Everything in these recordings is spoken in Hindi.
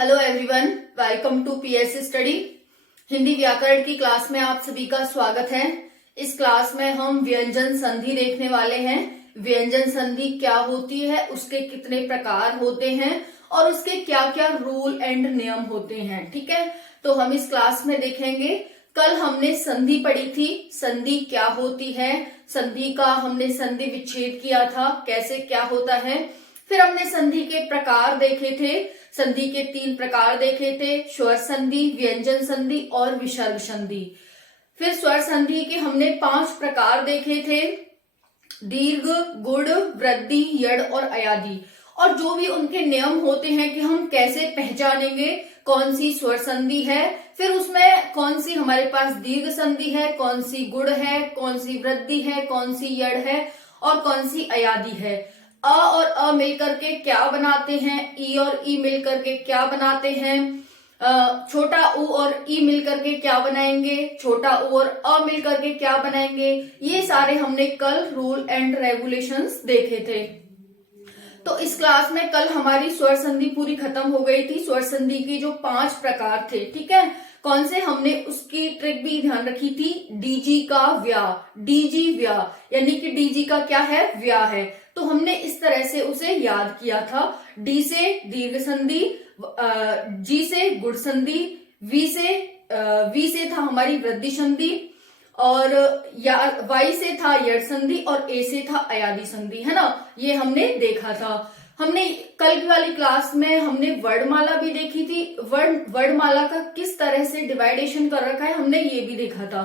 Hello everyone, welcome to PS study. Hindi व्याकरण की क्लास में आप सभी का स्वागत है। इस क्लास में हम व्यंजन संधि देखने वाले हैं। व्यंजन संधि क्या होती है, उसके कितने प्रकार होते हैं और उसके क्या क्या रूल एंड नियम होते हैं। ठीक है, तो हम इस क्लास में देखेंगे। कल हमने संधि पढ़ी थी, संधि क्या होती है, संधि का हमने संधि विच्छेद किया था, कैसे क्या होता है। फिर हमने संधि के प्रकार देखे थे, संधि के 3 प्रकार देखे थे, स्वर संधि, व्यंजन संधि और विसर्ग संधि। फिर स्वर संधि के हमने 5 प्रकार देखे थे, दीर्घ, गुण, वृद्धि, यड़ और अयादि। और जो भी उनके नियम होते हैं कि हम कैसे पहचानेंगे कौन सी स्वर संधि है, फिर उसमें कौन सी हमारे पास दीर्घ संधि है, कौन सी गुण है, कौन सी वृद्धि है, कौन सी यड़ है और कौन सी अयादि है। अ और अ मिलकर के क्या बनाते हैं, ई और ई मिलकर के क्या बनाते हैं, छोटा उ और ई मिलकर के क्या बनाएंगे, छोटा उ और अ मिलकर के क्या बनाएंगे। ये सारे हमने कल रूल एंड रेगुलेशंस देखे थे। तो इस क्लास में कल हमारी स्वर संधि पूरी खत्म हो गई थी। स्वर संधि की जो 5 प्रकार थे, ठीक है, कौन से, हमने उसकी ट्रिक भी ध्यान रखी थी। डीजी का व्या, डीजी व्या, यानी कि डीजी का क्या है, व्या है। तो हमने इस तरह से उसे याद किया था। डी से दीर्घ संधि, जी से गुण संधि, वी से था हमारी वृद्धि संधि, और या वाई से था यड़ संधि और ए से था अयादि संधि, है ना। ये हमने देखा था। हमने कल वाली क्लास में हमने वर्णमाला भी देखी थी। वर्णमाला का किस तरह से डिवाइडेशन कर रखा है हमने ये भी देखा था।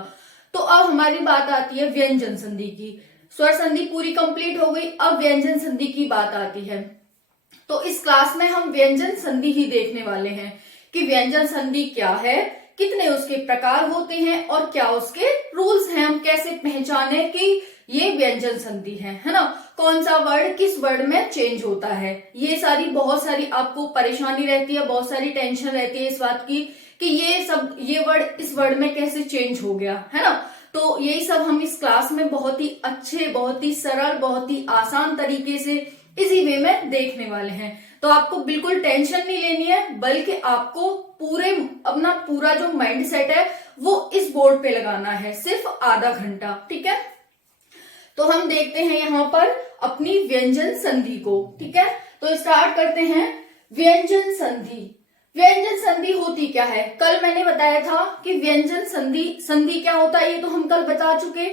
तो अब हमारी बात आती है व्यंजन संधि की। स्वर संधि पूरी कंप्लीट हो गई, अब व्यंजन संधि की बात आती है। तो इस क्लास में हम व्यंजन संधि ही देखने वाले हैं कि व्यंजन संधि क्या है, कितने उसके प्रकार होते हैं और क्या उसके रूल्स हैं, हम कैसे पहचाने कि ये व्यंजन संधि है ना। कौन सा वर्ड किस वर्ड में चेंज होता है, ये सारी बहुत सारी आपको परेशानी रहती है, बहुत सारी टेंशन रहती है इस बात की कि ये वर्ड इस वर्ड में कैसे चेंज हो गया, है ना। तो यही सब हम इस क्लास में बहुत ही अच्छे, बहुत ही सरल, बहुत ही आसान तरीके से इसी वे में देखने वाले हैं। तो आपको बिल्कुल टेंशन नहीं लेनी है, बल्कि आपको अपना पूरा जो माइंड सेट है वो इस बोर्ड पे लगाना है, सिर्फ आधा घंटा, ठीक है। तो हम देखते हैं यहाँ पर अपनी व्यंजन संधि को, ठीक है। तो स्टार्ट करते हैं। व्यंजन संधि, व्यंजन संधि होती क्या है, कल मैंने बताया था कि व्यंजन संधि क्या होता है, ये तो हम कल बता चुके।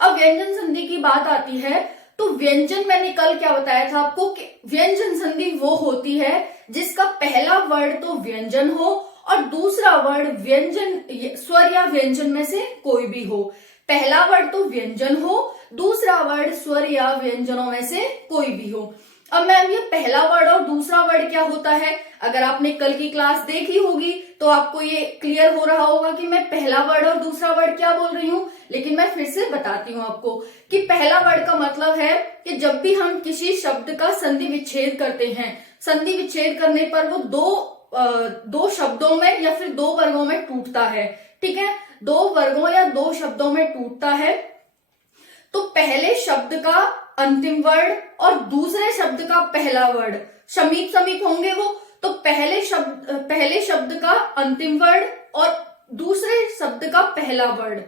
अब व्यंजन संधि की बात आती है तो व्यंजन, मैंने कल क्या बताया था आपको कि व्यंजन संधि वो होती है जिसका पहला वर्ड तो व्यंजन हो और दूसरा वर्ड व्यंजन, स्वर या व्यंजन में से कोई भी हो। पहला वर्ड तो व्यंजन हो, दूसरा वर्ड स्वर या व्यंजनों में से कोई भी हो। अब मैम ये पहला वर्ड और दूसरा वर्ड क्या होता है, अगर आपने कल की क्लास देखी होगी तो आपको ये क्लियर हो रहा होगा कि मैं पहला वर्ड और दूसरा वर्ड क्या बोल रही हूँ। लेकिन मैं फिर से बताती हूँ आपको कि पहला वर्ड का मतलब है कि जब भी हम किसी शब्द का संधि विच्छेद करते हैं, संधि विच्छेद करने पर वो दो शब्दों में या फिर 2 वर्गों में टूटता है, ठीक है, 2 वर्गों या 2 शब्दों में टूटता है। तो पहले शब्द का अंतिम वर्ड और दूसरे शब्द का पहला वर्ड समीप समीप होंगे वो, तो पहले शब्द का अंतिम वर्ड और दूसरे शब्द का पहला वर्ड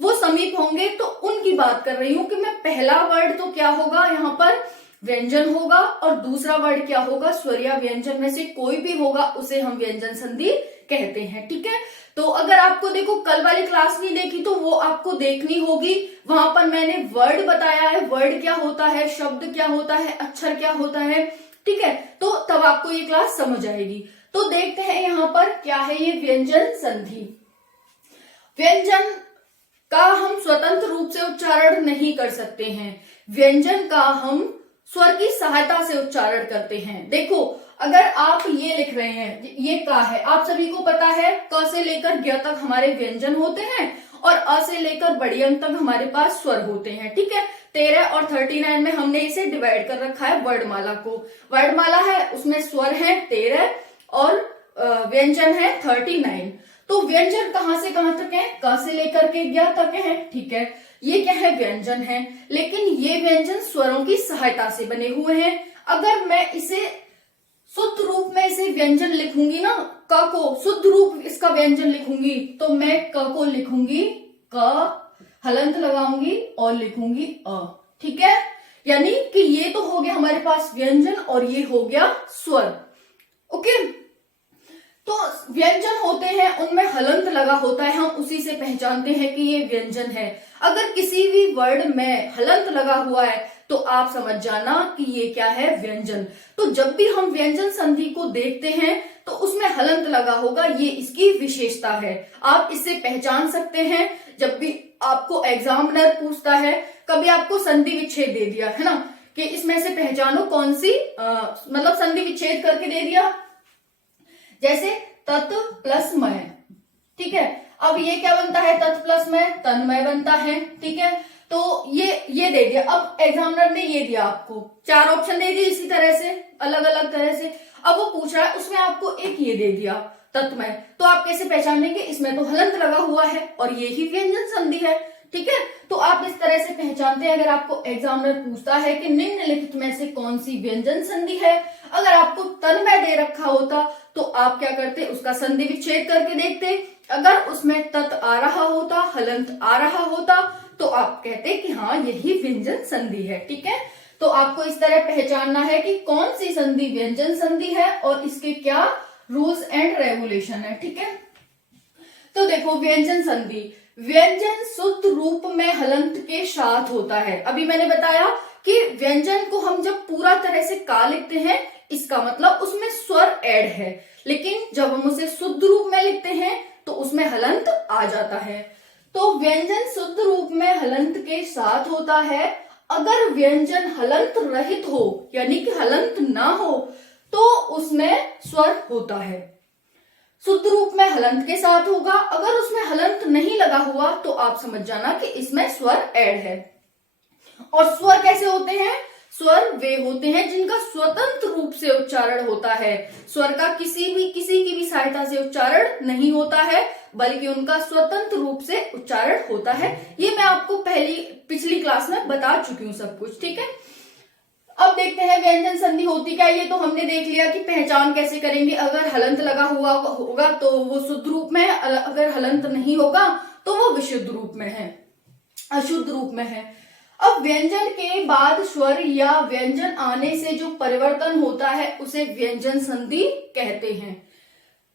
वो समीप होंगे। तो उनकी बात कर रही हूं कि मैं पहला वर्ड तो क्या होगा यहाँ पर व्यंजन होगा और दूसरा वर्ड क्या होगा, स्वर या व्यंजन में से कोई भी होगा, उसे हम व्यंजन संधि कहते हैं, ठीक है। तो अगर आपको देखो कल वाली क्लास नहीं देखी तो वो आपको देखनी होगी। वहां पर मैंने वर्ड बताया है, वर्ड क्या होता है, शब्द क्या होता है, अक्षर क्या होता है, ठीक है। तो तब आपको ये क्लास समझ आएगी। तो देखते हैं यहाँ पर क्या है ये व्यंजन संधि। व्यंजन का हम स्वतंत्र रूप से उच्चारण नहीं कर सकते हैं, व्यंजन का हम स्वर की सहायता से उच्चारण करते हैं। देखो अगर आप ये लिख रहे हैं, ये का है, आप सभी को पता है क से लेकर ज्ञ तक हमारे व्यंजन होते हैं और अ से लेकर बड़ी अंक तक हमारे पास स्वर होते हैं, ठीक है। 13 और 39 में हमने इसे डिवाइड कर रखा है वर्णमाला को। वर्णमाला है उसमें स्वर है 13 और व्यंजन है 39। तो व्यंजन कहां से कहां तक है, क से लेकर के ज्ञ तक है, ठीक है। ये क्या है, व्यंजन है, लेकिन ये व्यंजन स्वरों की सहायता से बने हुए हैं। अगर मैं इसे शुद्ध रूप में इसे व्यंजन लिखूंगी ना, क को शुद्ध रूप इसका व्यंजन लिखूंगी तो मैं क को लिखूंगी क, हलंत लगाऊंगी और लिखूंगी अ। ठीक है, यानी कि ये तो हो गया हमारे पास व्यंजन और ये हो गया स्वर। ओके, तो व्यंजन होते हैं उनमें हलंत लगा होता है, हम उसी से पहचानते हैं कि ये व्यंजन है। अगर किसी भी वर्ड में हलंत लगा हुआ है तो आप समझ जाना कि ये क्या है, व्यंजन। तो जब भी हम व्यंजन संधि को देखते हैं तो उसमें हलंत लगा होगा, ये इसकी विशेषता है। आप इससे पहचान सकते हैं जब भी आपको एग्जामिनर पूछता है, कभी आपको संधि विच्छेद दे दिया है ना कि इसमें से पहचानो कौन सी, मतलब संधि विच्छेद करके दे दिया, जैसे तत् प्लस मय। ठीक है, अब ये क्या बनता है, तत् प्लस मय तन्मय बनता है। ठीक है, तो ये दे दिया। अब एग्जामिनर ने ये दिया, आपको 4 ऑप्शन दे दिए इसी तरह से, अलग अलग तरह से। अब वो पूछ रहा है उसमें आपको एक ये दे दिया तत्मय, तो आप कैसे पहचानेंगे, इसमें तो हलंत लगा हुआ है और ये ही व्यंजन संधि है। ठीक है, तो आप इस तरह से पहचानते हैं। अगर आपको एग्जामिनर पूछता है कि निम्नलिखित में से कौन सी व्यंजन संधि है, अगर आपको तन्मय दे रखा होता तो आप क्या करते, उसका संधि विच्छेद करके देखते। अगर उसमें तत् आ रहा होता, हलंत आ रहा होता, तो आप कहते कि हाँ यही व्यंजन संधि है। ठीक है, तो आपको इस तरह पहचानना है कि कौन सी संधि व्यंजन संधि है और इसके क्या रूल्स एंड रेगुलेशन है। ठीक है, तो देखो व्यंजन संधि, व्यंजन शुद्ध रूप में हलंत के साथ होता है। अभी मैंने बताया कि व्यंजन को हम जब पूरा तरह से का लिखते हैं, इसका मतलब उसमें स्वर ऐड है, लेकिन जब हम उसे शुद्ध रूप में लिखते हैं तो उसमें हलंत आ जाता है। तो व्यंजन शुद्ध रूप में हलंत के साथ होता है। अगर व्यंजन हलंत रहित हो, यानी कि हलंत ना हो, तो उसमें स्वर होता है। शुद्ध रूप में हलंत के साथ होगा, अगर उसमें हलंत नहीं लगा हुआ तो आप समझ जाना कि इसमें स्वर ऐड है। और स्वर कैसे होते हैं, स्वर वे होते हैं जिनका स्वतंत्र रूप से उच्चारण होता है। स्वर का किसी की भी सहायता से उच्चारण नहीं होता है, बल्कि उनका स्वतंत्र रूप से उच्चारण होता है। ये मैं आपको पिछली क्लास में बता चुकी हूँ सब कुछ। ठीक है, अब देखते हैं व्यंजन संधि होती क्या है। ये तो हमने देख लिया कि पहचान कैसे करेंगे, अगर हलंत लगा हुआ होगा तो वो शुद्ध रूप में है, अगर हलंत नहीं होगा तो वो विशुद्ध रूप में है, अशुद्ध रूप में है। अब व्यंजन के बाद स्वर या व्यंजन आने से जो परिवर्तन होता है उसे व्यंजन संधि कहते हैं।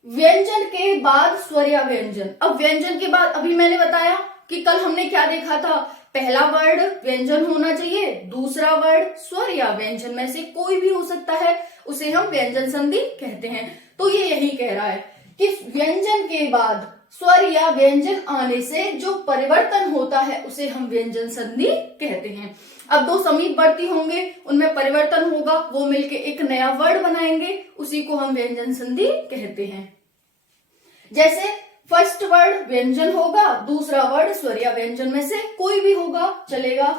व्यंजन के बाद स्वर या व्यंजन, अब व्यंजन के बाद अभी मैंने बताया कि कल हमने क्या देखा था, पहला वर्ड व्यंजन होना चाहिए, दूसरा वर्ड स्वर या व्यंजन में से कोई भी हो सकता है, उसे हम व्यंजन संधि कहते हैं। तो ये यही कह रहा है कि व्यंजन के बाद स्वर या व्यंजन आने से जो परिवर्तन होता है उसे हम व्यंजन संधि कहते हैं। अब 2 समीपवर्ती होंगे, उनमें परिवर्तन होगा, वो मिलके एक नया वर्ड बनाएंगे, उसी को हम व्यंजन संधि कहते हैं। जैसे फर्स्ट वर्ड व्यंजन होगा, दूसरा वर्ड स्वर या व्यंजन में से कोई भी होगा, चलेगा।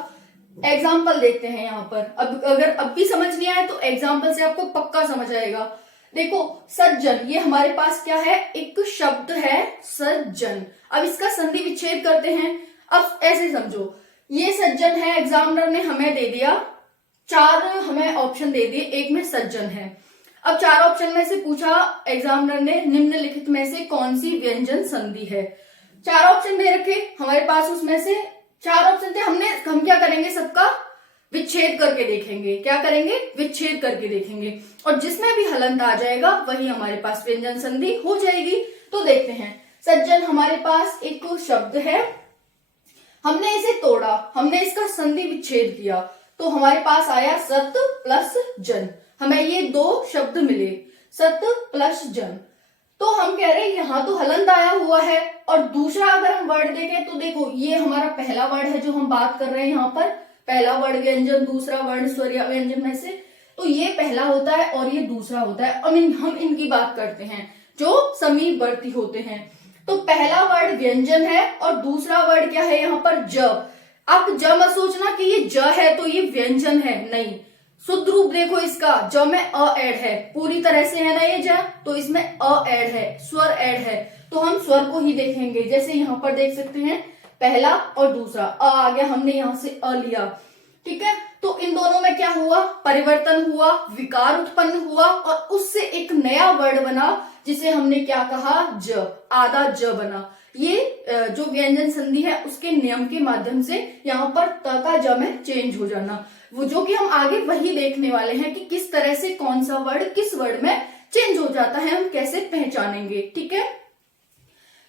एग्जाम्पल देखते हैं यहाँ पर। अब अगर अब भी समझ नहीं आए तो एग्जाम्पल से आपको पक्का समझ आएगा। देखो सज्जन, ये हमारे पास क्या है, एक शब्द है सज्जन। अब इसका संधि विच्छेद करते हैं। अब ऐसे समझो, ये सज्जन है, एग्जामिनर ने हमें दे दिया 4, हमें ऑप्शन दे दिए, एक में सज्जन है। अब 4 ऑप्शन में से पूछा एग्जामिनर ने निम्नलिखित में से कौन सी व्यंजन संधि है। 4 ऑप्शन दे रखे हमारे पास, उसमें से 4 ऑप्शन थे, हम क्या करेंगे, सबका विच्छेद करके देखेंगे। क्या करेंगे, विच्छेद करके देखेंगे, और जिसमें भी हलंत आ जाएगा वही हमारे पास व्यंजन संधि हो जाएगी। तो देखते हैं, सज्जन हमारे पास एक शब्द है, हमने इसे तोड़ा, हमने इसका संधि विच्छेद किया, तो हमारे पास आया सत प्लस जन, हमें ये 2 शब्द मिले, सत प्लस जन। तो हम कह रहे हैं यहाँ तो हलंत आया हुआ है। और दूसरा अगर हम वर्ड देखें तो देखो, ये हमारा पहला वर्ड है जो हम बात कर रहे हैं यहाँ पर, पहला वर्ड व्यंजन, दूसरा वर्ड स्वर या व्यंजन में से, तो ये पहला होता है और ये दूसरा होता है। अब हम इनकी बात करते हैं जो समीपवर्ती होते हैं। तो पहला वर्ड व्यंजन है और दूसरा वर्ड क्या है यहाँ पर, ज। आप ज मत सोचना कि ये ज है तो ये व्यंजन है, नहीं। शुद्ध रूप देखो इसका, ज में अ ऐड है, पूरी तरह से है ना ये ज, तो इसमें अ ऐड है, स्वर ऐड है, तो हम स्वर को ही देखेंगे। जैसे यहाँ पर देख सकते हैं, पहला और दूसरा अ आ गया, हमने यहां से अ लिया। ठीक है, तो इन दोनों में क्या हुआ, परिवर्तन हुआ, विकार उत्पन्न हुआ और उससे एक नया वर्ड बना जिसे हमने क्या कहा, ज, आधा ज बना। ये जो व्यंजन संधि है उसके नियम के माध्यम से यहाँ पर त का ज में चेंज हो जाना, वो जो कि हम आगे वही देखने वाले हैं कि किस तरह से कौन सा वर्ड किस वर्ड में चेंज हो जाता है, हम कैसे पहचानेंगे। ठीक है,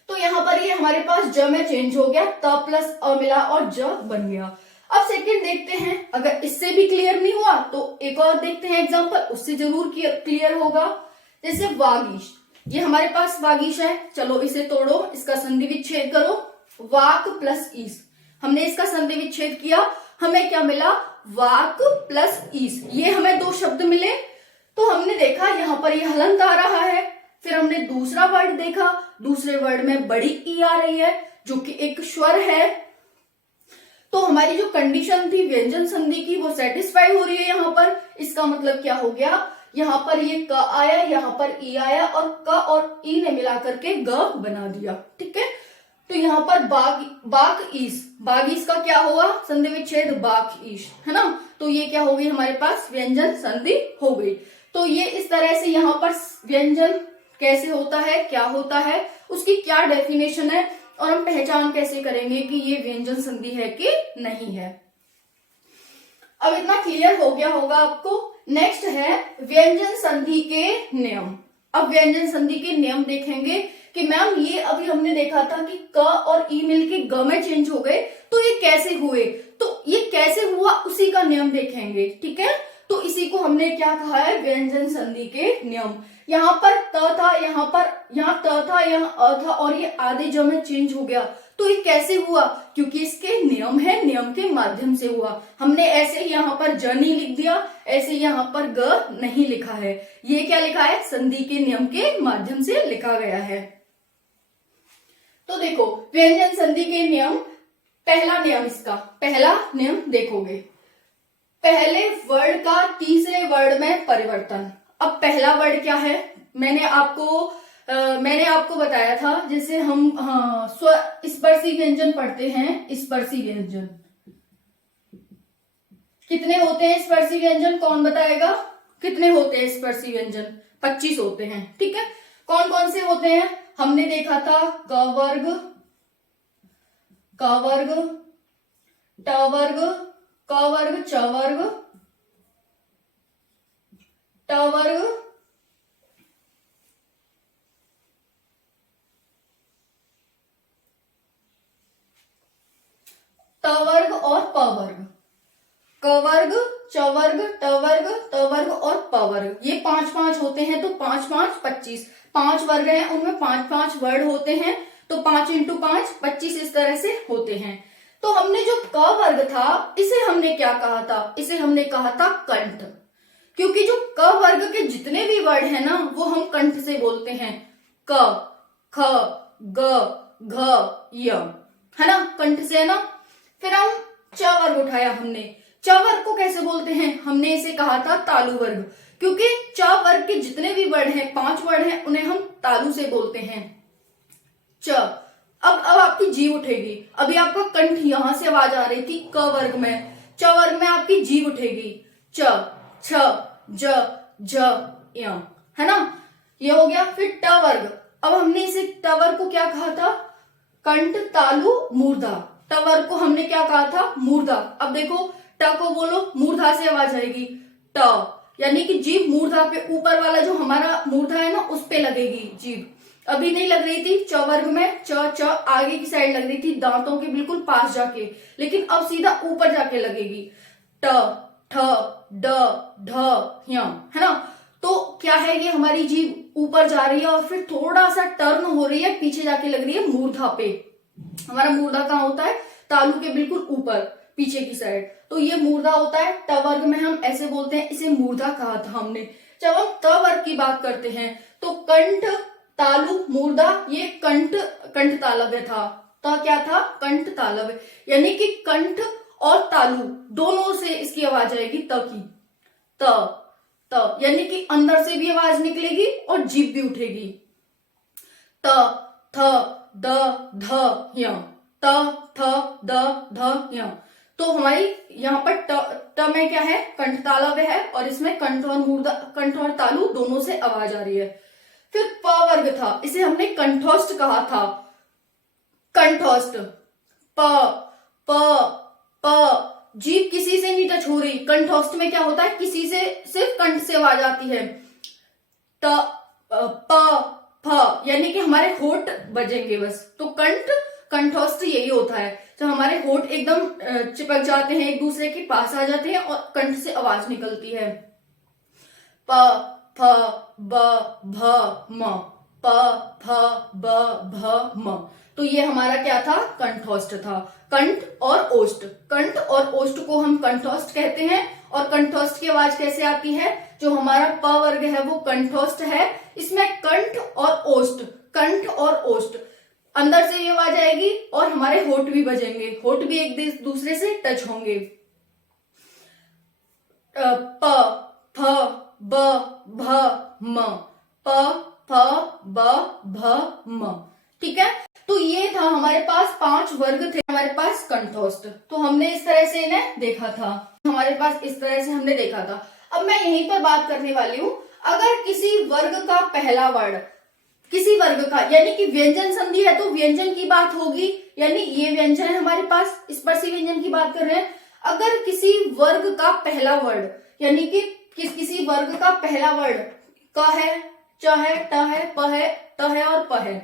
तो यहाँ पर ये हमारे पास ज में चेंज हो गया, त प्लस अ मिला और ज बन गया। अब सेकंड देखते हैं, अगर इससे भी क्लियर नहीं हुआ तो एक और देखते हैं एग्जांपल, उससे जरूर क्लियर होगा। जैसे वागीश, ये हमारे पास वागीश है, चलो इसे तोड़ो, इसका संधि विच्छेद करो, वाक प्लस ईस। हमने इसका संधि विच्छेद किया, हमें क्या मिला, वाक प्लस ईस। ये हमें दो शब्द मिले, तो हमने देखा यहाँ पर ये हलंत आ रहा है। फिर हमने दूसरा वर्ड देखा, दूसरे वर्ड में बड़ी ई आ रही है जो कि एक स्वर है, तो हमारी जो कंडीशन थी व्यंजन संधि की वो सेटिस्फाई हो रही है यहाँ पर। इसका मतलब क्या हो गया, यहाँ पर ये क आया, यहाँ पर ई आया और क और ई ने मिला करके ग बना दिया। ठीक है, तो यहाँ पर बाक ईस, बागीस का क्या हुआ, संधि विच्छेद बाक ईश, है ना। तो ये क्या हो गई, हमारे पास व्यंजन संधि हो गई। तो ये इस तरह से यहाँ पर व्यंजन कैसे होता है, क्या होता है, उसकी क्या डेफिनेशन है और हम पहचान कैसे करेंगे कि ये व्यंजन संधि है कि नहीं है। अब इतना क्लियर हो गया होगा आपको। नेक्स्ट है व्यंजन संधि के नियम। अब व्यंजन संधि के नियम देखेंगे कि मैम ये अभी हमने देखा था कि क और ई मिलके ग में चेंज हो गए, तो ये कैसे हुए, तो ये कैसे हुआ उसी का नियम देखेंगे। ठीक है, तो इसी को हमने क्या कहा है, व्यंजन संधि के नियम। यहाँ पर त था, यहाँ त था, यहाँ अ था और ये आधे ज में चेंज हो गया, तो ये कैसे हुआ, क्योंकि इसके नियम है, नियम के माध्यम से हुआ। हमने ऐसे ही यहाँ पर ज नहीं लिख दिया, ऐसे यहाँ पर ग नहीं लिखा है, ये क्या लिखा है, संधि के नियम के माध्यम से लिखा गया है। तो देखो व्यंजन संधि के नियम, पहला नियम, इसका पहला नियम देखोगे, पहले वर्ड का तीसरे वर्ड में परिवर्तन। अब पहला वर्ड क्या है, मैंने आपको बताया था, जैसे हम स्पर्शी व्यंजन पढ़ते हैं, स्पर्शी व्यंजन कितने होते हैं, स्पर्शी व्यंजन कौन बताएगा, कितने होते हैं स्पर्शी व्यंजन, 25 होते हैं। ठीक है, कौन कौन से होते हैं, हमने देखा था क वर्ग, क वर्ग, ट वर्ग, क वर्ग, च वर्ग, ट वर्ग, त वर्ग और प वर्ग, क वर्ग, च वर्ग, ट वर्ग, त वर्ग और प वर्ग, ये 5-5 होते हैं, तो 5-5 25, 5 वर्ग हैं, उनमें 5-5 वर्ड होते हैं, तो 5 × 5 25 इस तरह से होते हैं। तो हमने जो क वर्ग था इसे हमने क्या कहा था, इसे हमने कहा था कंठ, क्योंकि जो क वर्ग के जितने भी वर्ड है ना वो हम कंठ से बोलते हैं, क, ख, ग, घ, य, है ना, कंठ से, है ना। फिर हम च वर्ग उठाया, हमने च वर्ग को कैसे बोलते हैं, हमने इसे कहा था तालु वर्ग, क्योंकि च वर्ग के जितने भी वर्ड हैं, 5 वर्ड हैं, उन्हें हम तालु से बोलते हैं, च। अब आपकी जीभ उठेगी, अभी आपका कंठ यहां से आवाज आ रही थी क वर्ग में, च वर्ग में आपकी जीभ उठेगी, च, छ, ज, झ, य, है ना, ये हो गया। फिर ट वर्ग, अब हमने इसे ट वर्ग को क्या कहा था, कंठ तालु मूर्धा, ट वर्ग को हमने क्या कहा था, मूर्धा। अब देखो ट को बोलो, मूर्धा से आवाज आएगी ट, यानी कि जीभ मूर्धा पे, ऊपर वाला जो हमारा मूर्धा है ना उस पे लगेगी जीभ। अभी नहीं लग रही थी च वर्ग में, च आगे की साइड लग रही थी, दांतों के बिल्कुल पास जाके, लेकिन अब सीधा ऊपर जाके लगेगी, ट, ठ, ड, ढ, ह्य, है ना। तो क्या है, ये हमारी जीभ ऊपर जा रही है और फिर थोड़ा सा टर्न हो रही है, पीछे जाके लग रही है मूर्धा पे। हमारा मूर्धा कहाँ होता है, तालु के बिल्कुल ऊपर पीछे की साइड, तो ये मूर्धा होता है। ट वर्ग में हम ऐसे बोलते हैं, इसे मूर्धा कहा था हमने। जब हम त वर्ग की बात करते हैं तो कंठ तालु मूर्धा, ये कंठ तालव्य था, त क्या था, कंठ तालव्य, यानी कि कंठ और तालु दोनों से इसकी आवाज आएगी त की, त, यानी कि अंदर से भी आवाज निकलेगी और जीभ भी उठेगी, त, थ, द, ध, य, त, थ, द, ध, य। तो हमारी यहाँ पर ट में क्या है, कंठ तालव्य है और इसमें कंठ और मूर्धा, कंठ और तालु दोनों से आवाज आ रही है। फिर प वर्ग था, इसे हमने कंठोष्ठ कहा था, कंठोष्ठ। प प प जीभ किसी से नहीं टच हो रही। कंठोष्ठ में क्या होता है, किसी से सिर्फ कंठ से आवाज आती है। ट प फ यानी कि हमारे होठ बजेंगे बस। तो कंठोष्ठ यही होता है जब हमारे होठ एकदम चिपक जाते हैं, एक दूसरे के पास आ जाते हैं और कंठ से आवाज निकलती है। प फ ब भ म, प फ ब भ म। तो ये हमारा क्या था, कंठोष्ठ था। कंठ और ओष्ठ, कंठ और ओष्ठ को हम कंठोष्ठ कहते हैं। और कंठोष्ठ की आवाज कैसे आती है, जो हमारा प वर्ग है वो कंठोष्ठ है। इसमें कंठ और ओष्ठ, कंठ और ओष्ठ अंदर से ये आवाज आएगी और हमारे होठ भी बजेंगे, होठ भी एक दूसरे से टच होंगे। प फ ब भ म, प फ ब भ म। ठीक है, तो ये था हमारे पास 5 वर्ग थे हमारे पास कंठोष्ठ। तो हमने इस तरह से इन्हें देखा था, हमारे पास इस तरह से हमने देखा था। अब मैं यहीं पर बात करने वाली हूं, अगर किसी वर्ग का पहला वर्ण, किसी वर्ग का यानी कि व्यंजन संधि है तो व्यंजन की बात होगी, यानी ये व्यंजन है हमारे पास, स्पर्शी व्यंजन की बात कर रहे हैं। अगर किसी वर्ग का पहला वर्ण यानी कि किसी वर्ग का पहला वर्ण क है, च है, ट है, प है, त है और प है,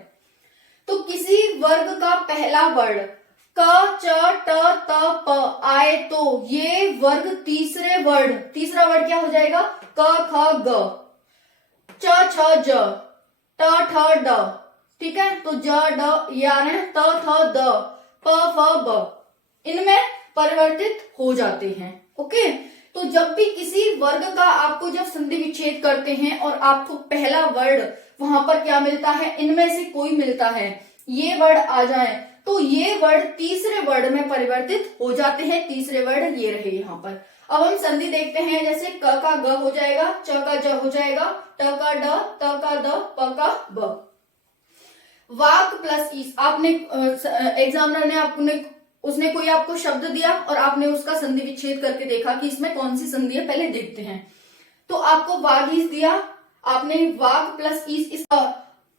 तो किसी वर्ग का पहला वर्ण क, च, ट, त, प आए तो ये वर्ग तीसरा वर्ड क्या हो जाएगा, क, ख, ग, च, छ, ज, ट, ठ, ड। ठीक है, तो ज, ड ये आ रहे हैं, त, थ, द, प, फ, ब इनमें परिवर्तित हो जाते हैं। ओके, तो जब भी किसी वर्ग का आपको जब संधि विच्छेद करते हैं और आपको पहला वर्ड वहां पर क्या मिलता है, इनमें से कोई मिलता है, ये वर्ड आ जाए तो ये वर्ड तीसरे वर्ड में परिवर्तित हो जाते हैं। तीसरे वर्ड ये रहे यहाँ पर। अब हम संधि देखते हैं, जैसे क का ग हो जाएगा, च का ज हो जाएगा, ट का ड, त का द, प का ब। वाक प्लस ईस, आपने एग्जामिनर ने आपने उसने कोई आपको शब्द दिया और आपने उसका संधि विच्छेद करके देखा कि इसमें कौन सी संधि है, पहले देखते हैं। तो आपको वागीस दिया, आपने वाक प्लस ईस, इसका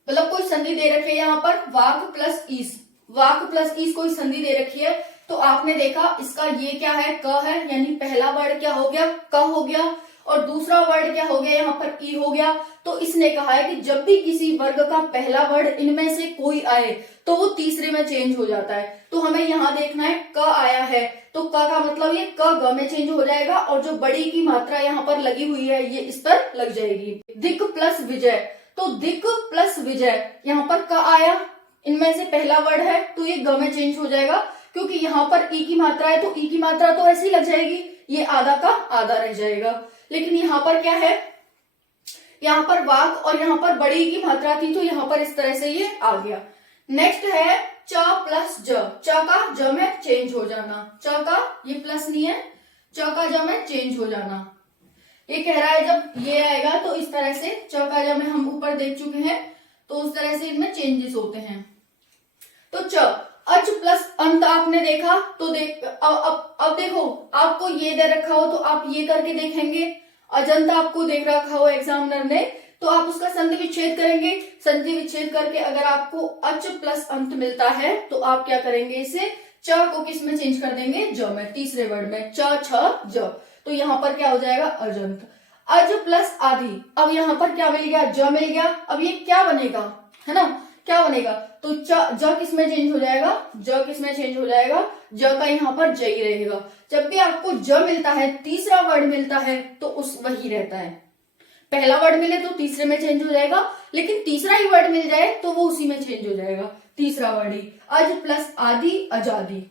मतलब कोई संधि दे रखी है यहाँ पर, वाक प्लस ईस, वाक प्लस ईस कोई संधि दे रखी है। तो आपने देखा इसका ये क्या है, क है, यानी पहला वर्ड क्या हो गया, क हो गया, और दूसरा वर्ड क्या हो गया, यहाँ पर ई हो गया। तो इसने कहा है कि जब भी किसी वर्ग का पहला वर्ड इनमें से कोई आए तो वो तीसरे में चेंज हो जाता है। तो हमें यहाँ देखना है, क आया है तो क का मतलब ये क ग में चेंज हो जाएगा, और जो बड़ी की मात्रा यहाँ पर लगी हुई है ये इस पर लग जाएगी। दिक प्लस विजय, तो दिक प्लस विजय, यहाँ पर क आया, इनमें से पहला वर्ड है तो ये ग में चेंज हो जाएगा, क्योंकि यहाँ पर ई की मात्रा है तो ई की मात्रा तो ऐसे ही लग जाएगी, ये आधा का आधा रह जाएगा। लेकिन यहाँ पर क्या है, यहाँ पर वाक और यहाँ पर बड़ी की मात्रा थी तो यहाँ पर इस तरह से ये आ गया। नेक्स्ट है च प्लस ज, च का ज में चेंज हो जाना, च का ये प्लस नहीं है, च का ज में चेंज हो जाना। ये कह रहा है जब ये आएगा तो इस तरह से, च का ज में हम ऊपर देख चुके हैं तो उस तरह से इनमें चेंजेस होते हैं। तो च अच प्लस अंत आपने देखा तो अब देखो आपको ये दे रखा हो तो आप ये करके देखेंगे, अजंत आपको देख रखा हो एग्जामिनर ने तो आप उसका संधि विच्छेद करेंगे। संधि विच्छेद करके अगर आपको अच प्लस अंत मिलता है तो आप क्या करेंगे, इसे च को किस में चेंज कर देंगे, ज में, तीसरे वर्ड में, च छ ज। तो यहाँ पर क्या हो जाएगा, अजंत। अज प्लस आदि, अब यहाँ पर क्या मिल गया, ज मिल गया। अब ये क्या बनेगा, है ना, क्या बनेगा, तो ज किस में चेंज हो जाएगा, ज किस में चेंज हो जाएगा, ज का यहाँ पर ज ही रहेगा। जब भी आपको ज मिलता है, तीसरा वर्ड मिलता है तो उस वही रहता है। पहला वर्ड मिले तो तीसरे में चेंज हो जाएगा, लेकिन तीसरा ही वर्ड मिल जाए तो वो उसी में चेंज हो जाएगा, तीसरा वर्ड ही। अज प्लस आदि, अजादि।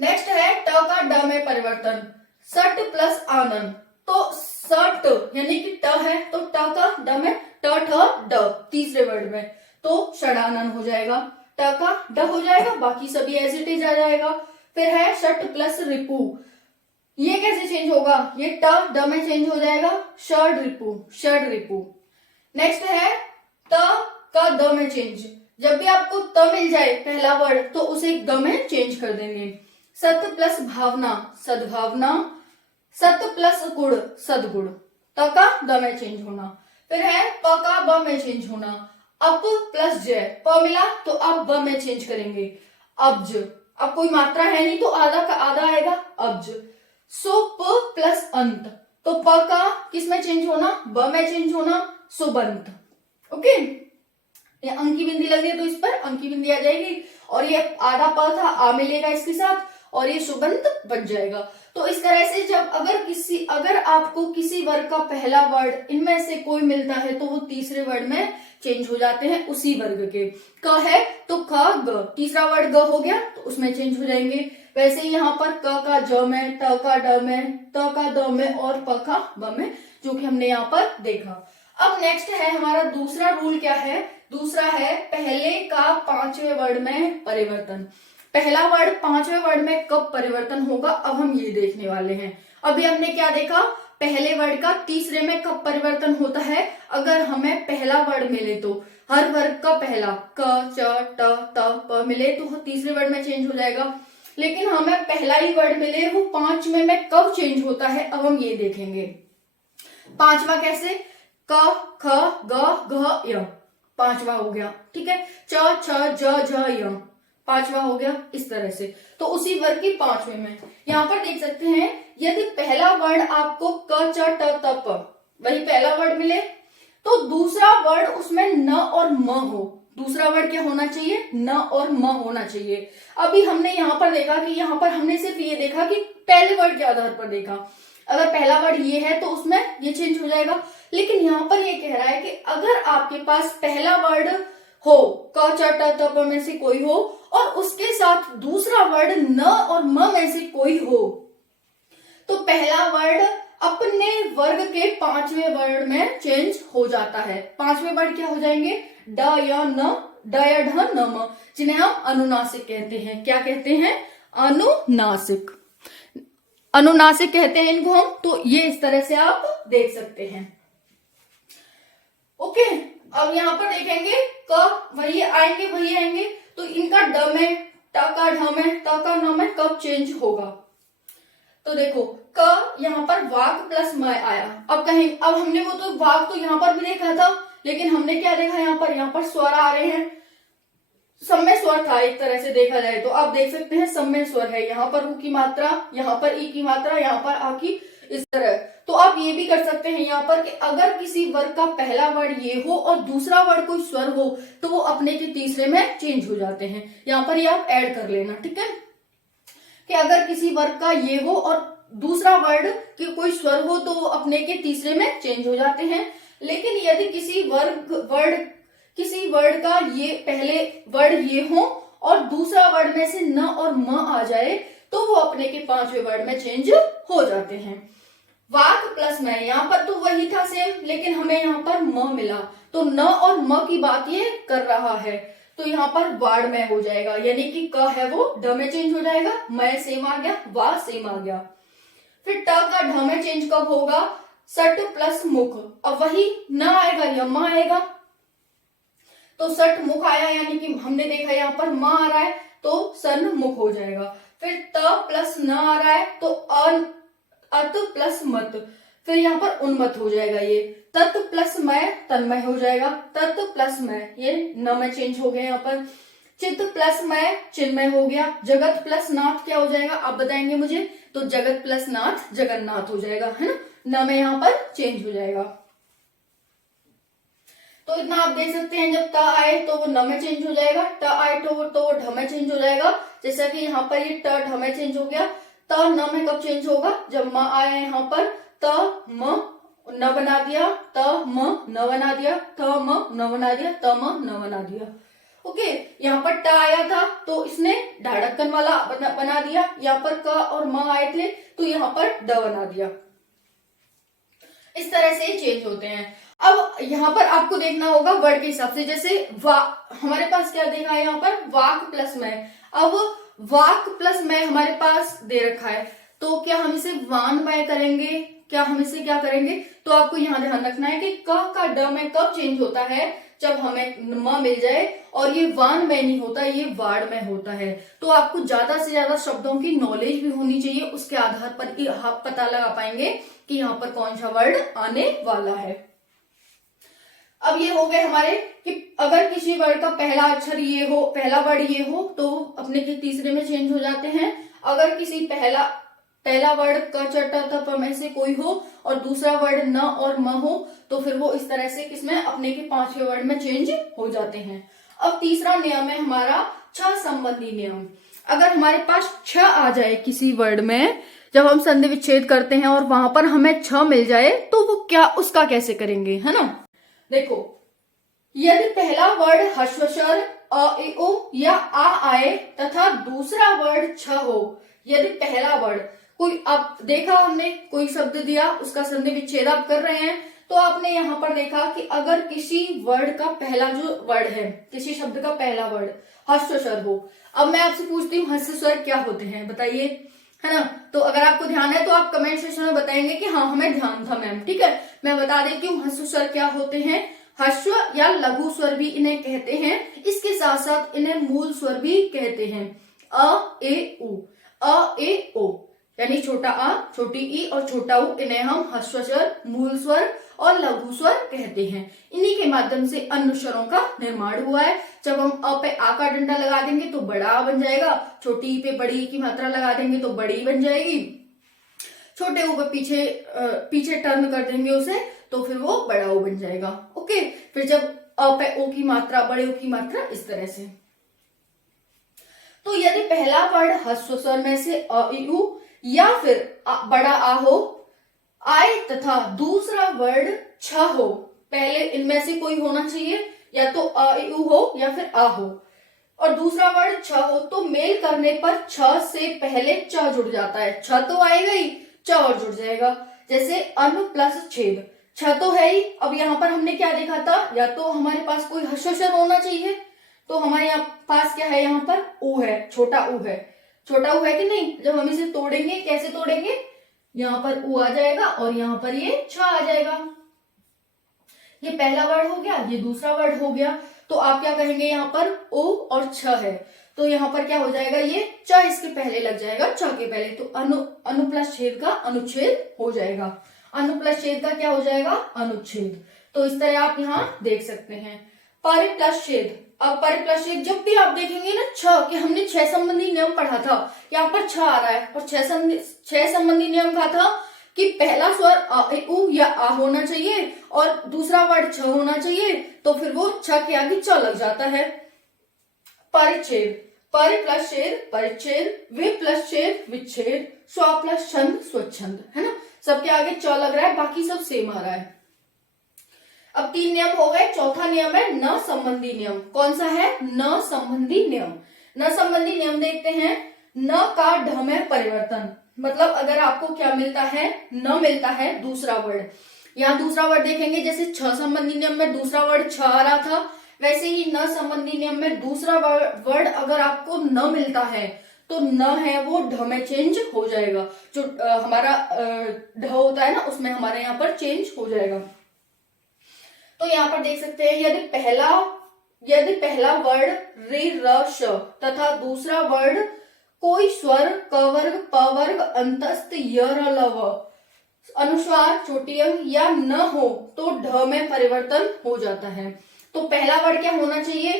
नेक्स्ट है ट का ड में परिवर्तन, सट प्लस आनंद। तो सट यानी कि ट है तो ट का ड में ट ठ ड, तीसरे वर्ड में, तो षडानन हो जाएगा, ट का ड हो जाएगा, बाकी सभी एज इट इज आ जाएगा। फिर है षट प्लस रिपु, ये कैसे चेंज होगा, ये ट ड में चेंज हो जाएगा, षड रिपु, षड रिपु। नेक्स्ट है त का द में चेंज, जब भी आपको त मिल जाए पहला वर्ड तो उसे ग में चेंज कर देंगे। सत प्लस भावना सद्भावना, सत प्लस गुण सदगुण, त का द में चेंज होना। फिर है प का ब में चेंज होना, अप प्लस जय, प मिला तो अब ब में चेंज करेंगे, अब्ज। अब कोई मात्रा है नहीं तो आधा का आधा आएगा, अब्ज। सो प प्लस अंत, तो प का किस में चेंज होना, ब में चेंज होना, सुबंत। ओके, ये अंकी बिंदी लग रही है तो इस पर अंकी बिंदी आ जाएगी, और ये आधा प था, आ मिलेगा इसके साथ, और ये सुबंत बन जाएगा। तो इस तरह से जब अगर आपको किसी वर्ग का पहला वर्ड इनमें से कोई मिलता है तो वो तीसरे वर्ड में चेंज हो जाते हैं उसी वर्ग के। क है तो क ग, तीसरा वर्ड ग हो गया तो उसमें चेंज हो जाएंगे। वैसे ही यहाँ पर क का ज में, ट का ड में, त का द में और प का ब में, जो कि हमने यहाँ पर देखा। अब नेक्स्ट है हमारा दूसरा रूल, क्या है, दूसरा है पहले का पांचवें वर्ड में परिवर्तन। पहला वर्ड पांचवें वर्ड में कब परिवर्तन होगा, अब हम ये देखने वाले हैं। अभी हमने क्या देखा, पहले वर्ड का तीसरे में कब परिवर्तन होता है, अगर हमें पहला वर्ड मिले तो हर वर्ग का पहला क च ट त प मिले तो तीसरे वर्ड में चेंज हो जाएगा। लेकिन हमें पहला ही वर्ड मिले वो पांचवें में कब चेंज होता है, अब हम ये देखेंगे। पांचवा कैसे, क ख ग घ य, पांचवा हो गया, ठीक है। च छ ज झ य, पांचवा हो गया, इस तरह से। तो उसी वर्ग की पांचवें में यहाँ पर देख सकते हैं, यदि पहला वर्ड आपको क च ट त प वही पहला वर्ड मिले तो दूसरा वर्ड उसमें न और म हो। दूसरा वर्ड क्या होना चाहिए, न और म होना चाहिए। अभी हमने यहाँ पर देखा कि यहाँ पर हमने सिर्फ ये देखा कि पहले वर्ड के आधार पर देखा, अगर पहला वर्ड ये है तो उसमें ये चेंज हो जाएगा। लेकिन यहाँ पर ये कह रहा है कि अगर आपके पास पहला वर्ड हो क च ट त प में से कोई हो और उसके साथ दूसरा वर्ड न और म में से कोई हो, तो पहला वर्ड अपने वर्ग के पांचवें वर्ड में चेंज हो जाता है। पांचवें वर्ड क्या हो जाएंगे, ड या न, ड या ढ न म, जिन्हें हम अनुनासिक कहते हैं। क्या कहते हैं, अनुनासिक, अनुनासिक कहते हैं इनको हम। तो ये इस तरह से आप देख सकते हैं। ओके, अब यहाँ पर देखेंगे क वही आएंगे, तो इनका ड में, ट का ढ में, त का न में कब चेंज होगा। तो देखो क यहाँ पर वाक प्लस म आया। अब कहें, अब हमने वो तो वाक तो यहाँ पर भी देखा था, लेकिन हमने क्या देखा यहाँ पर स्वर आ रहे हैं, सम्य स्वर था एक तरह से देखा जाए तो। आप देख सकते हैं सम्य स्वर है, यहाँ पर उ की मात्रा, यहाँ पर ई की मात्रा, यहाँ पर आ की, इस तरह। तो आप ये भी कर सकते हैं यहाँ पर कि अगर किसी वर्ग का पहला वर्ड ये हो और दूसरा वर्ड कोई स्वर हो तो वो अपने के तीसरे में चेंज हो जाते हैं। यहाँ पर ये आप ऐड कर लेना, ठीक है, कि अगर किसी वर्ग का ये हो और दूसरा वर्ड की कोई स्वर हो तो वो अपने के तीसरे में चेंज हो जाते हैं। लेकिन यदि किसी वर्ड का ये पहले वर्ड ये हो और दूसरा वर्ड में से न और म आ जाए तो वो अपने के पांचवें वर्ड में चेंज हो जाते हैं। वाक प्लस में, यहाँ पर तो वही था सेम, लेकिन हमें यहाँ पर म मिला तो न और म की बात ये कर रहा है, तो यहाँ पर वाड में हो जाएगा, यानी कि क है वो ड में चेंज हो जाएगा, मैं सेम आ गया, वा सेम आ गया। फिर ट का ढ में चेंज कब होगा, सट प्लस मुख, अब वही न आएगा या म आएगा, तो सट मुख आया, यानी कि हमने देखा यहाँ पर म आ रहा है तो सन मुख हो जाएगा। फिर त प्लस न आ रहा है तो अत प्लस मत, फिर यहाँ पर उन्मत हो जाएगा। ये तत् प्लस मय तन्मय हो जाएगा, तत् प्लस मय ये न में चेंज हो गया। यहाँ पर चित्त प्लस मय चिन्मय हो गया। जगत प्लस नाथ क्या हो जाएगा, आप बताएंगे मुझे, तो जगत प्लस नाथ जगन्नाथ हो जाएगा, है ना, न में यहाँ पर चेंज हो जाएगा। तो इतना आप देख सकते हैं, जब त आए तो वो न में चेंज हो जाएगा, ट आए तो वो ढ में चेंज हो जाएगा। जैसा कि यहाँ पर ये ट ढ में चेंज हो गया। त न में कब चेंज होगा, जब म आया यहाँ पर त म न बना दिया, त म न बना दिया, थ म न बना दिया, त म न बना दिया। ओके, यहाँ पर ट आया था तो इसने ढाढ़क्कन वाला बना दिया, यहाँ पर क और म आए थे तो यहाँ पर ड बना दिया। इस तरह से चेंज होते हैं। अब यहाँ पर आपको देखना होगा वर्ड के हिसाब से, जैसे हमारे पास क्या देखा है यहाँ पर, वाक प्लस में। अब वाक प्लस में हमारे पास दे रखा है तो क्या हम इसे वान मय करेंगे, क्या हम इसे क्या करेंगे, तो आपको यहाँ ध्यान रखना है कि क का ड में कब चेंज होता है, जब हमें म मिल जाए और ये वान में नहीं होता, ये वाड़ में होता है। तो आपको ज्यादा से ज्यादा शब्दों की नॉलेज भी होनी चाहिए, उसके आधार पर ही आप पता लगा पाएंगे कि यहाँ पर कौन सा वर्ड आने वाला है। अब ये हो गए हमारे कि अगर किसी वर्ड का पहला अक्षर ये हो, पहला वर्ड ये हो, तो अपने के तीसरे में चेंज हो जाते हैं। अगर किसी पहला वर्ड क च ट थ प में से कोई हो और दूसरा वर्ड न और म हो, तो फिर वो इस तरह से किसमें, अपने के पांचवें वर्ड में चेंज हो जाते हैं। अब तीसरा नियम है हमारा छ संबंधी नियम। अगर हमारे पास छ आ जाए किसी वर्ड में, जब हम संधि विच्छेद करते हैं और वहां पर हमें छ मिल जाए, तो वो क्या, उसका कैसे करेंगे, है ना। देखो, यदि पहला वर्ड ह्रस्व स्वर अ ए ओ या आ आए तथा दूसरा वर्ड छ हो, यदि पहला वर्ड कोई, आप देखा हमने कोई शब्द दिया, उसका संधि विच्छेद आप कर रहे हैं, तो आपने यहाँ पर देखा कि अगर किसी वर्ड का पहला जो वर्ड है, किसी शब्द का पहला वर्ड ह्रस्व स्वर हो। अब मैं आपसे पूछती हूँ ह्रस्व स्वर क्या होते हैं, बताइए, है ना। तो अगर आपको ध्यान है तो आप कमेंट सेक्शन में बताएंगे कि हाँ हमें ध्यान था मैम, ठीक है। मैं बता देती हूँ ह्रस्व स्वर क्या होते हैं। ह्रस्व या लघु स्वर भी इन्हें कहते हैं, इसके साथ साथ इन्हें मूल स्वर भी कहते हैं। अ ए उ, अ ए ओ, यानी छोटा आ, छोटी ई और छोटा उ, इन्हें हम ह्रस्व स्वर, मूल स्वर और लघु स्वर कहते हैं। इन्हीं के माध्यम से अनुस्वरों का निर्माण हुआ है। जब हम अ पे आ का डंडा लगा देंगे तो बड़ा आ बन जाएगा, छोटी ई पे बड़ी ई की मात्रा लगा देंगे तो बड़ी ई बन जाएगी, छोटे ऊ पे पीछे टर्न कर देंगे उसे, तो फिर वो बड़ा ओ बन जाएगा। ओके, फिर जब अ पे ओ की मात्रा, बड़े ओ की मात्रा, इस तरह से। तो यदि पहला वर्ड ह्रस्व स्वर में से अ ई उ या फिर बड़ा आ हो आए तथा दूसरा वर्ड छ हो, पहले इनमें से कोई होना चाहिए, या तो अ ई उ हो या फिर आ हो, और दूसरा वर्ड छ हो, तो मेल करने पर छ से पहले च जुड़ जाता है। छ तो आएगा ही, च और जुड़ जाएगा। जैसे अनु प्लस छेद, छ तो है ही। अब यहाँ पर हमने क्या देखा था, या तो हमारे पास कोई ह्रस्व स्वर होना चाहिए, तो हमारे यहाँ पास क्या है, यहाँ पर ऊ है, छोटा ऊ है, छोटा ऊ है कि नहीं। जब हम इसे तोड़ेंगे, कैसे तोड़ेंगे, यहाँ पर ऊ आ जाएगा और यहाँ पर ये छ आ जाएगा। ये पहला वर्ड हो गया, ये दूसरा वर्ड हो गया, तो आप क्या कहेंगे, यहाँ पर ओ और छ है, तो यहाँ पर क्या हो जाएगा, ये च इसके पहले लग जाएगा, छ के पहले, तो अनु प्लस छेद का अनुच्छेद हो जाएगा। अनु प्लस छेद का क्या हो जाएगा, अनुच्छेद। तो इस तरह आप यहाँ देख सकते हैं। परि प्लस छेद, अब परि प्लस छेद जब भी आप देखेंगे ना छ, कि हमने छह संबंधी नियम पढ़ा था, यहाँ पर छ आ रहा है, और छह संबंधी नियम का था कि पहला स्वर अ ए उ या आ होना चाहिए और दूसरा वर्ड छ होना चाहिए, तो फिर वो छ के आगे च लग जाता है। परिच्छेद, परि प्लस छेद परिच्छेद, वि प्लस छेद विच्छेद, स्व प्लस छंद स्वच्छंद, है ना। सबके आगे च लग रहा है, बाकी सब सेम आ रहा है। अब 3 नियम हो गए। चौथा नियम है न संबंधी नियम। कौन सा है, न संबंधी नियम। न संबंधी नियम देखते हैं। न का ढ में परिवर्तन, मतलब अगर आपको क्या मिलता है, न मिलता है दूसरा वर्ड, यहाँ दूसरा वर्ड देखेंगे, जैसे छ संबंधी नियम में दूसरा वर्ड छ आ रहा था, वैसे ही न संबंधी नियम में दूसरा वर्ड अगर आपको न मिलता है, तो न है वो ढ में चेंज हो जाएगा। जो हमारा ढ होता है ना, उसमें हमारे यहाँ पर चेंज हो जाएगा। तो यहाँ पर देख सकते हैं, यदि पहला वर्ड रि र श तथा दूसरा वर्ड कोई स्वर क वर्ग प वर्ग अंतस्थ य र ल व अनुस्वार छोटी अंग या न हो, तो ढ में परिवर्तन हो जाता है। तो पहला वर्ड क्या होना चाहिए,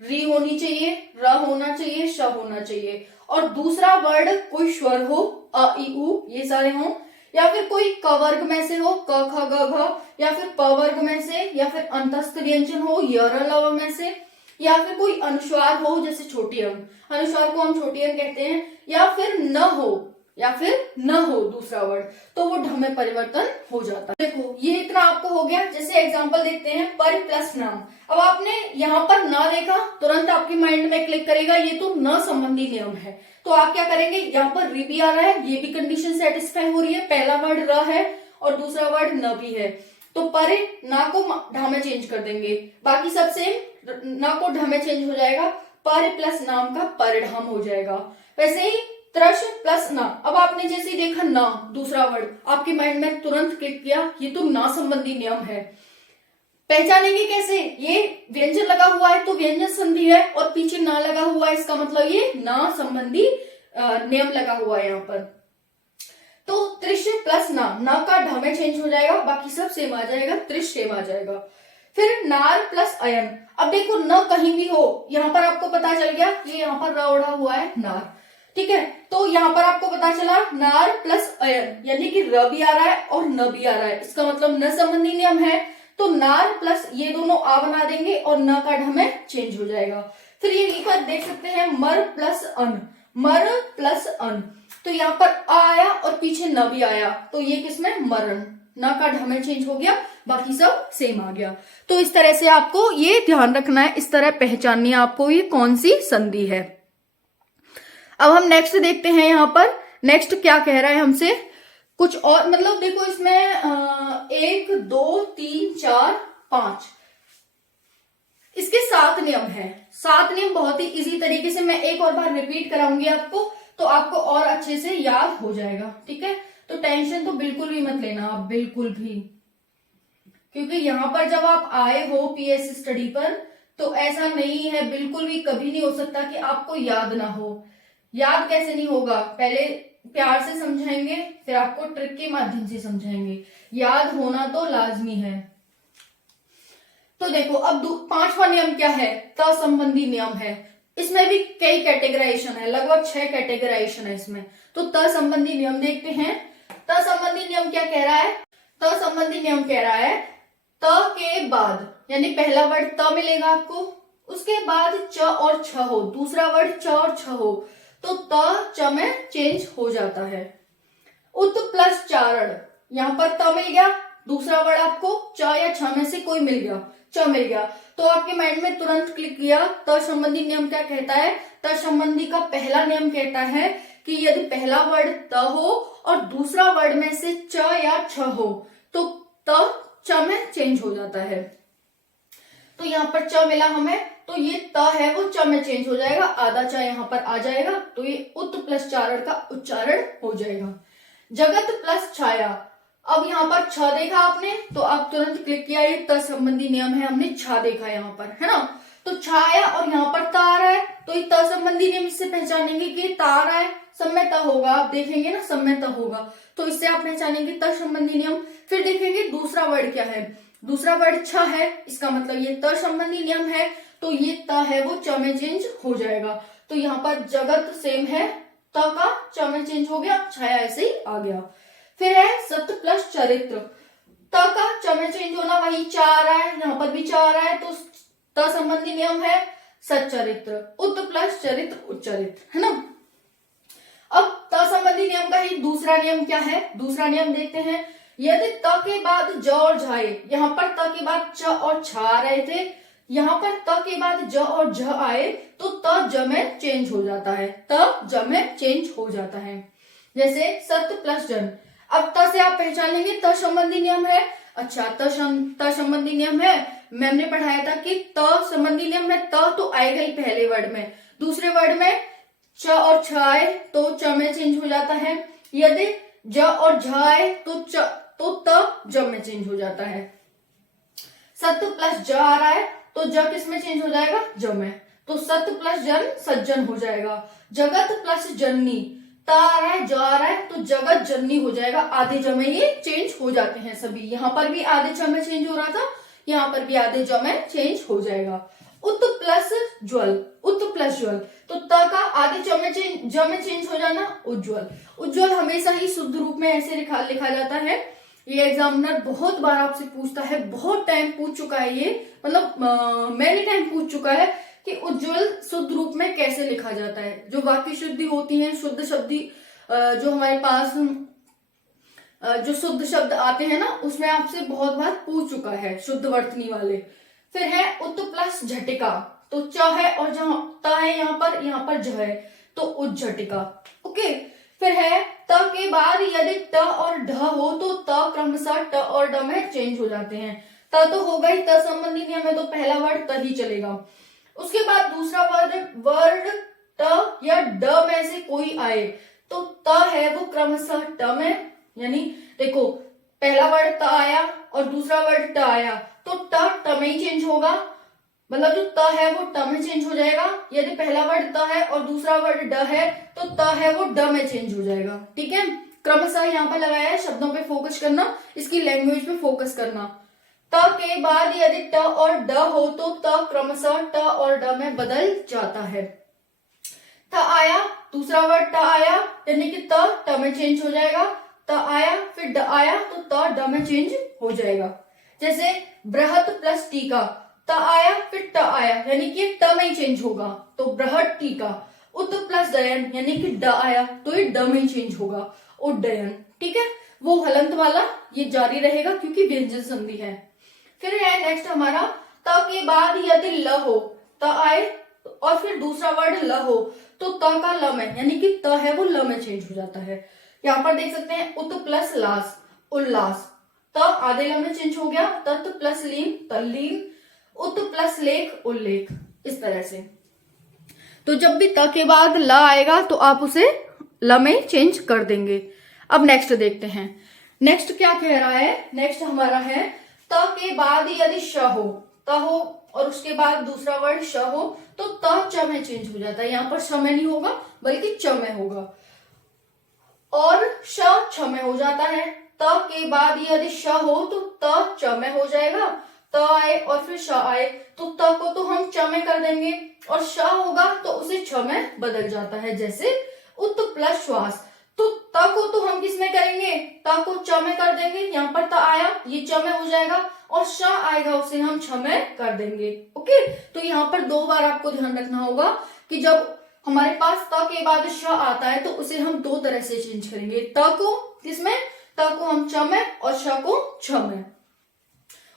री होनी चाहिए, र होना चाहिए, श होना चाहिए, और दूसरा वर्ड कोई स्वर हो, अ ई उ ये सारे हों, या फिर कोई क वर्ग में से हो, क ख ग घ, या फिर प वर्ग में से, या फिर अंतस्थ व्यंजन हो य र ल व में से, या फिर कोई अनुस्वार हो, जैसे छोटी अंग, अनुस्वार को हम छोटी अंग कहते हैं, या फिर न हो दूसरा वर्ड, तो वो ढ में परिवर्तन हो जाता है। देखो ये इतना आपको हो गया। जैसे एग्जांपल देखते हैं, पर प्लस नाम। अब आपने यहाँ पर न देखा, तुरंत आपके माइंड में क्लिक करेगा ये तो न संबंधी नियम है, तो आप क्या करेंगे, यहाँ पर रि भी आ रहा है, ये भी कंडीशन सेटिस्फाई हो रही है, पहला वर्ड र है और दूसरा वर्ड न भी है, तो पर ना को ढ में चेंज कर देंगे, बाकी सब सेम, ना को ढ में चेंज हो जाएगा, पर प्लस नाम का परिणाम हो जाएगा। वैसे ही त्रश प्लस न। अब आपने जैसे देखा न दूसरा वर्ड, आपके माइंड में तुरंत क्लिक किया ये तो न संबंधी नियम है। पहचानेंगे कैसे? ये व्यंजन लगा हुआ है तो व्यंजन संधि है, और पीछे ना लगा हुआ है इसका मतलब ये ना संबंधी नियम लगा हुआ है यहाँ पर। तो त्रिश प्लस ना का ढ में चेंज हो जाएगा, बाकी सब सेम आ जाएगा, त्रिश सेम आ जाएगा। फिर नार प्लस अयन। अब देखो न कहीं भी हो, यहाँ पर आपको पता चल गया ये यहाँ पर र उड़ा हुआ है नार, ठीक है। तो यहाँ पर आपको पता चला नार प्लस अयन, यानी कि र भी आ रहा है और न भी आ रहा है, इसका मतलब न संबंधी नियम है। तो नार प्लस ये दोनों आ बना देंगे और न का ढ में चेंज हो जाएगा। फिर ये एक बार देख सकते हैं मर प्लस अन, मर प्लस अन, तो यहाँ पर आ आया और पीछे न भी आया, तो ये किसमें मरण, न का ढ में चेंज हो गया, बाकी सब सेम आ गया। तो इस तरह से आपको ये ध्यान रखना है, इस तरह पहचाननी है आपको ये कौन सी संधि है। अब हम नेक्स्ट देखते हैं, यहाँ पर नेक्स्ट क्या कह रहा है हमसे, कुछ और मतलब देखो इसमें 1 2 3 4 5 इसके 7 नियम है। 7 नियम बहुत ही इजी तरीके से मैं एक और बार रिपीट कराऊंगी आपको, तो आपको और अच्छे से याद हो जाएगा, ठीक है। तो टेंशन तो बिल्कुल भी मत लेना आप, बिल्कुल भी, क्योंकि यहाँ पर जब आप आए हो पीएस स्टडी पर तो ऐसा नहीं है, बिल्कुल भी कभी नहीं हो सकता कि आपको याद ना हो। याद कैसे नहीं होगा, पहले प्यार से समझाएंगे फिर आपको ट्रिक के माध्यम से समझाएंगे, याद होना तो लाजमी है। तो देखो अब 5वां नियम क्या है, त संबंधी नियम है। इसमें भी कई कैटेगराइजेशन है, लगभग 6 कैटेगराइजेशन है इसमें। तो त संबंधी नियम देखते हैं। त संबंधी नियम क्या कह रहा है, त संबंधी नियम कह रहा है त के बाद, यानी पहला वर्ड त मिलेगा आपको, उसके बाद च और छ हो, दूसरा वर्ड च और छ हो, तो त च में चेंज हो जाता है। उत प्लस चारण, यहाँ पर त मिल गया, दूसरा वर्ड आपको च या छ में से कोई मिल गया, च मिल गया, तो आपके माइंड में तुरंत क्लिक किया त संबंधी नियम क्या कहता है। त संबंधी का पहला नियम कहता है कि यदि पहला वर्ड त हो और दूसरा वर्ड में से च या छ हो तो त च में चेंज हो जाता है। तो यहाँ पर च मिला हमें, तो ये त है वो च में चेंज हो जाएगा, आधा च यहाँ पर आ जाएगा, तो ये उत प्लस चारण का उच्चारण हो जाएगा। जगत प्लस छाया, अब यहाँ पर छ देखा आपने तो आप तुरंत क्लिक किया, ये त संबंधी नियम है, हमने छा देखा यहाँ पर, है ना। तो छाया और यहाँ पर त आ रहा है, तो ये त संबंधी नियम इससे पहचानेंगे कि त आ रहा है, सब में त होगा, आप देखेंगे ना सब में त होगा, तो इससे आप पहचानेंगे त संबंधी नियम। फिर देखेंगे दूसरा वर्ड क्या है, दूसरा वर्ड छ है, इसका मतलब ये त संबंधी नियम है, तो ये त है वो च में चेंज हो जाएगा। तो यहाँ पर जगत सेम है, त का च में चेंज हो गया, छाया ऐसे ही आ गया। फिर है सत्य प्लस चरित्र, त का च में चेंज होना, वही च आ रहा है, यहाँ पर भी च आ रहा है, तो त संबंधी नियम है सच्चरित्र, उत प्लस चरित्र उच्चरित्र, है ना। अब त संबंधी नियम का ही दूसरा नियम क्या है, दूसरा नियम देखते हैं। यदि त के बाद ज और झ आए, यहाँ पर त के बाद च और छ आ रहे थे, यहाँ पर त के बाद ज और झ आए तो त ज में चेंज हो जाता है, त ज में चेंज हो जाता है। जैसे सत्य प्लस जन, अब त से आप पहचान लेंगे त संबंधी नियम है। अच्छा, त संबंधी नियम है, मैम ने पढ़ाया था कि त संबंधी नियम है, त तो आएगा ही पहले वर्ड में, दूसरे वर्ड में च और छ आए तो च में चेंज हो जाता है, यदि ज और झ आए तो त ज में चेंज हो जाता है। सत्य प्लस ज आ रहा है तो ज किस में चेंज हो जाएगा, ज में, तो सत्य प्लस जन सज्जन हो जाएगा। जगत प्लस जननी, त आ रहा है ज आ रहा है तो जगत जननी हो जाएगा, आधे ज में ये चेंज हो जाते हैं सभी, यहाँ पर भी आधे च में चेंज हो रहा था, यहाँ पर भी आधे ज में चेंज हो जाएगा। उत प्लस ज्वल, उत प्लस ज्वल, तो त का आधे ज में चेंज हो जाना, उज्ज्वल। उज्ज्वल हमेशा ही शुद्ध रूप में ऐसे लिखा जाता है, ये एग्जामिनर बहुत बार आपसे पूछता है, बहुत टाइम पूछ चुका है ये, मतलब मैनी टाइम पूछ चुका है कि उज्ज्वल शुद्ध रूप में कैसे लिखा जाता है। जो वाक्य शुद्धि होती है, शुद्ध शब्दी जो हमारे पास जो शुद्ध शब्द आते हैं ना, उसमें आपसे बहुत बार पूछ चुका है, शुद्ध वर्तनी वाले। फिर है उत प्लस झटिका, तो च है और जहां त है यहाँ पर ज है तो उज्झटिका, ओके। फिर है त के बाद यदि ट और ढ हो तो त क्रमशः ट और ड में चेंज हो जाते हैं। त तो होगा ही, त संबंधी नियम है तो पहला वर्ड त ही चलेगा। उसके बाद दूसरा वर्ड ट या ड में से कोई आए तो त है वो क्रमशः ट में, यानी देखो पहला वर्ड त आया और दूसरा वर्ड ट आया तो ट में ही चेंज होगा, मतलब जो त है वो ट में चेंज हो जाएगा। यदि पहला वर्ड त है और दूसरा वर्ड ड है तो त है वो ड में चेंज हो जाएगा। ठीक है, क्रमशः यहाँ पर लगाया है, शब्दों पे फोकस करना, इसकी लैंग्वेज पे फोकस करना। त के बाद यदि ट और ड हो तो त क्रमशः ट और ड में बदल जाता है। त आया, दूसरा वर्ड ट आया यानी कि त में चेंज हो जाएगा। त आया फिर ड आया तो त ड में चेंज हो जाएगा। जैसे बृहत प्लस टीका, त आया फिर ट आया यानी कि ट में ही चेंज होगा तो बृहत टीका। उत प्लस डयन यानी कि ड आया तो ये ड में ही चेंज होगा, उड्डयन। ठीक है, वो हलंत वाला ये जारी रहेगा क्योंकि व्यंजन संधि है। फिर है नेक्स्ट हमारा त के बाद यदि ल हो, त आए और फिर दूसरा वर्ड ल हो तो त का ल में यानी कि त है वो ल में चेंज हो जाता है। यहाँ पर देख सकते हैं उत प्लस लास, उल्लास, त आधे ल में चेंज हो गया, तत् प्लस लीन, तल्लीन, उत प्लस लेख, उल्लेख, इस तरह से। तो जब भी त के बाद ल आएगा तो आप उसे ल में चेंज कर देंगे। अब नेक्स्ट देखते हैं, नेक्स्ट क्या कह रहा है। नेक्स्ट हमारा है त के बाद यदि श हो, त हो और उसके बाद दूसरा वर्ड श हो तो त च में चेंज हो जाता है। यहाँ पर श में नहीं होगा बल्कि च में होगा और श छ में हो जाता है। त के बाद यदि श हो तो त च में हो जाएगा। त आए और फिर श आए तो त को तो हम च में कर देंगे और श होगा तो उसे छ में बदल जाता है। जैसे उत प्लस श्वास, तो त को तो हम किस में करेंगे, त को च में कर देंगे। यहाँ पर त आया ये च में हो जाएगा और श आएगा उसे हम छ में कर देंगे। ओके, तो यहाँ पर दो बार आपको ध्यान रखना होगा कि जब हमारे पास त के बाद श आता है तो उसे हम दो तरह से चेंज करेंगे। त को किसमें, त को हम च में और श को छ में।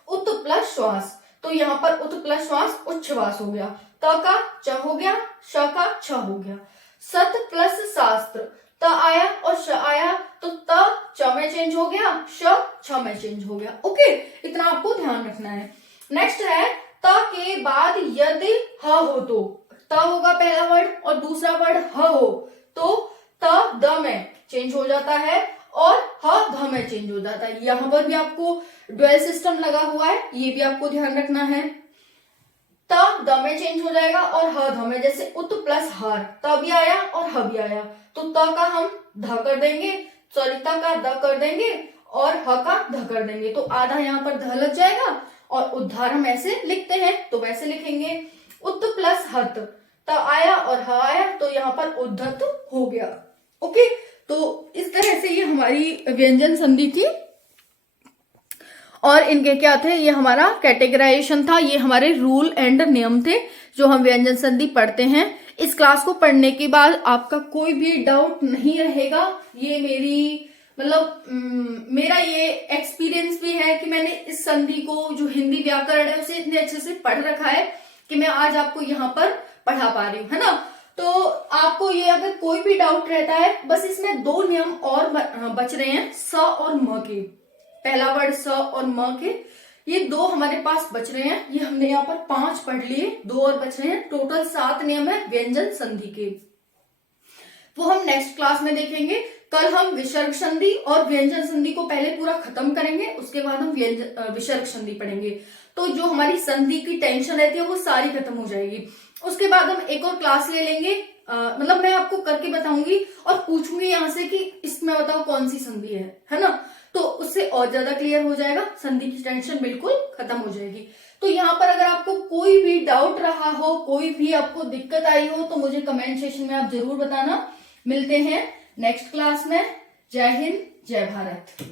उत प्लस श्वास, तो यहाँ पर उत प्लस श्वास उच्छ्वास हो गया, त का च हो गया, श का छ हो गया। सत प्लस शास्त्र, त आया और श आया तो त च में चेंज हो गया, श छ में चेंज हो गया। ओके, इतना आपको ध्यान रखना है। नेक्स्ट है त के बाद यदि ह हो तो, त होगा पहला वर्ड और दूसरा वर्ड ह हो तो त द में चेंज हो जाता है और ह ध में चेंज हो जाता है। यहाँ पर भी आपको ड्वेल सिस्टम लगा हुआ है, ये भी आपको ध्यान रखना है। त द में चेंज हो जाएगा और ह ध में, जैसे उत प्लस हार, त भी आया और ह भी आया तो त का हम ध कर देंगे, सॉरी त का द कर देंगे और ह का ध कर देंगे तो आधा यहाँ पर ध लग जाएगा। और उद्धार हम ऐसे लिखते हैं तो वैसे लिखेंगे, उत प्लस हत, त आया और ह आया तो यहाँ पर उद्धत हो गया। ओके, तो इस तरह से ये हमारी व्यंजन संधि थी और इनके क्या थे, ये हमारा कैटेगराइजेशन था, ये हमारे रूल एंड नियम थे जो हम व्यंजन संधि पढ़ते हैं। इस क्लास को पढ़ने के बाद आपका कोई भी डाउट नहीं रहेगा। ये मेरी मेरा ये एक्सपीरियंस भी है कि मैंने इस संधि को, जो हिंदी व्याकरण है, उसे इतने अच्छे से पढ़ रखा है कि मैं आज आपको यहाँ पर पढ़ा पा रही हूँ, है ना। तो आपको ये अगर कोई भी डाउट रहता है, बस इसमें दो नियम और बच रहे हैं, स और म के। पहला वर्ड स और म के, ये दो हमारे पास बच रहे हैं। ये हमने यहाँ पर 5 पढ़ लिए, 2 और बच रहे हैं। टोटल 7 नियम है व्यंजन संधि के, वो हम नेक्स्ट क्लास में देखेंगे। कल हम विसर्ग संधि और व्यंजन संधि को पहले पूरा खत्म करेंगे, उसके बाद हम विसर्ग संधि पढ़ेंगे। तो जो हमारी संधि की टेंशन रहती है वो सारी खत्म हो जाएगी। उसके बाद हम एक और क्लास ले लेंगे, मैं आपको करके बताऊंगी और पूछूंगी यहाँ से कि इसमें बताओ कौन सी संधि है ना। तो उससे और ज्यादा क्लियर हो जाएगा, संधि की टेंशन बिल्कुल खत्म हो जाएगी। तो यहाँ पर अगर आपको कोई भी डाउट रहा हो, कोई भी आपको दिक्कत आई हो तो मुझे कमेंट सेक्शन में आप जरूर बताना। मिलते हैं नेक्स्ट क्लास में। जय हिंद, जय भारत।